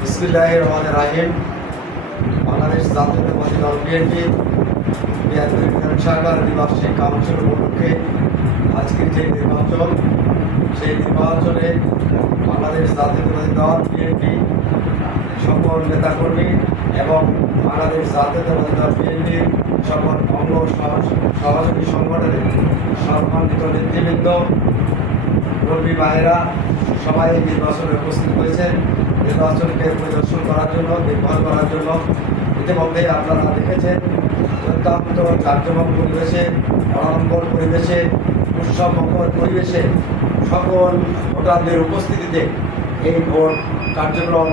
বিসমিল্লাহির রহমানির রাহিম। বাংলাদেশ জাতীয়তাবাদী দল বিএনপি বিয়াত্তর সরকার দ্বিবার্ষিক কাউন্সিল উপলক্ষে আজকের যে নির্বাচন সেই নির্বাচনে বাংলাদেশ জাতীয়তাবাদী দল বিএনপি সকল নেতাকর্মী এবং বাংলাদেশ জাতীয়তাবাদী দল বিএনপির সকল অঙ্গ সহযোগী সংগঠনের সম্মানিত নেতৃবৃন্দ কর্মী ভাইয়েরা, সবাই নির্বাচনে উপস্থিত হয়েছেন নির্বাচনকে পরিদর্শন করার জন্য, দেখভাল করার জন্য ইতিমধ্যেই আপনারা দেখেছেন অত্যন্ত কার্যক্রম পরিবেশে অনম্বর পরিবেশে উৎসবমুখর পরিবেশে সকল ভোটারদের উপস্থিতিতে এই ভোট কার্যক্রম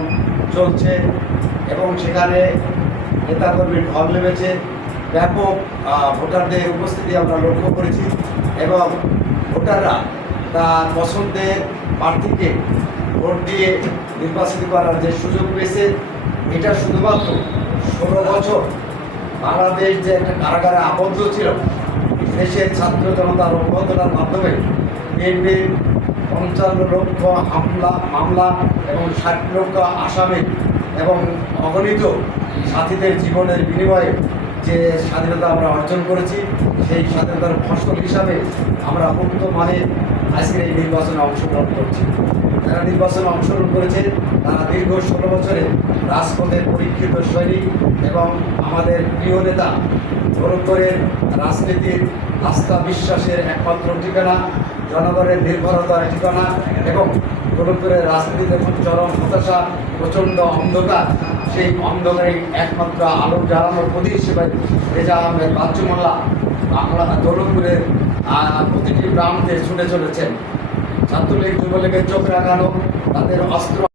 চলছে এবং সেখানে নেতাকর্মীর ঢল নেমেছে। ব্যাপক ভোটারদের উপস্থিতি আমরা লক্ষ্য করেছি এবং ভোটাররা তার পছন্দের প্রার্থীকে ভোট দিয়ে নির্বাচিত করার যে সুযোগ পেয়েছে, এটা শুধুমাত্র ষোলো বছর বাংলাদেশ যে একটা কারাগারে আবদ্ধ ছিল, দেশের ছাত্র জনতার অভ্যর্থনার মাধ্যমে বিএনপির পঞ্চান্ন লক্ষ হামলা, মামলা এবং ষাট লক্ষ আসামি এবং অগণিত সাথীদের জীবনের বিনিময়ে যে স্বাধীনতা আমরা অর্জন করেছি, সেই স্বাধীনতার ফসল হিসাবে আমরা মুক্ত মানে আজকের এই নির্বাচনে অংশগ্রহণ করছি। যারা নির্বাচনে অংশগ্রহণ করেছে, তারা দীর্ঘ ষোলো বছরে রাজপথের পরীক্ষিত সৈনিক এবং আমাদের প্রিয় নেতা গৌরবপুরের রাজনীতির আস্থা বিশ্বাসের একমাত্র ঠিকানা জনগণের নির্ভরতার ঠিকানা এবং গৌরবপুরের রাজনীতিতে এখন চরম হতাশা, প্রচণ্ড অন্ধকার। সেই অন্ধকারে একমাত্র আলো জ্বালানোর প্রতি হিসেবে রেজা আহমেদ, বাচ্চু বাংলা দৌলতপুরের প্রতিটি গ্রামকে ছুটে চলেছেন। ছাত্রলীগ যুবলীগের চোখ রাখানো তাদের অস্ত্র